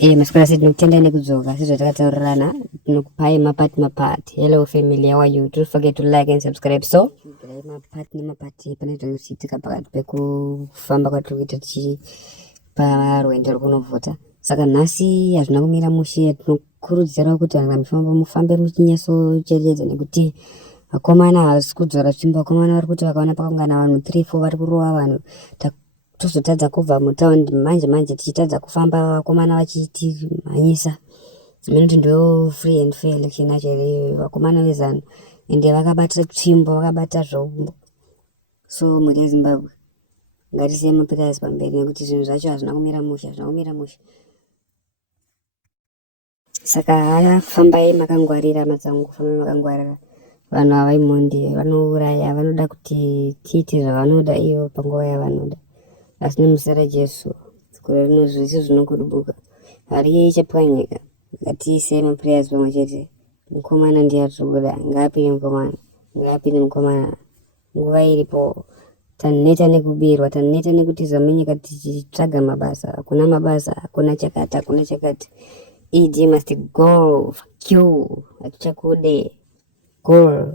Masikara sisi nukutenda ni kuzoga. Sisi tutakatorana nukupai mapati. Hello family, how are you? Don't forget to like and subscribe. So, mapati pane tusitika pakati pekufamba kwatiri tichi parwendo rwunovhota. Saka nhasi hazvina kumira mushe, tinokurudzira kuti vanhu mufambe muchinyaso cheredza nekuti vakomana havasi kudzora tsvimbo. Vakomana vari kuti vakaona pakaungana vanhu 3-4 vari kurova vanhu tozotadza kubva mutaundi manje tichitadza kufamba vakomana vachiti mhanyisa. Minoti ndo free and fair election acho vakomana vezano ende vakabata tsvimbo, vakabata zvombo. So mhuri yeZimbabwe ngatisiye mapirazi pamberi nekuti zvinhu zvacho hazvina kumira mushe. Saka fambai makangwarira madzangu, fambai makangwarira. Vanhu havaimonde, vanouraya, vanoda kuti tiite zvavanoda iyo panguva yavanoda. Asi nemusara Jesu gore rinozvisi zvinokurubuka hari ichapwanyika. Ngatiise mapirazi pamwe chete. Mukomana ndiye atinoda, ngaapinde mukomana nguva iripo. Taneta nekubirwa, taneta nekutiza munyika tichitsvaga mabasa, hakuna chakati. ED must go, fuck you, hatichakude, go.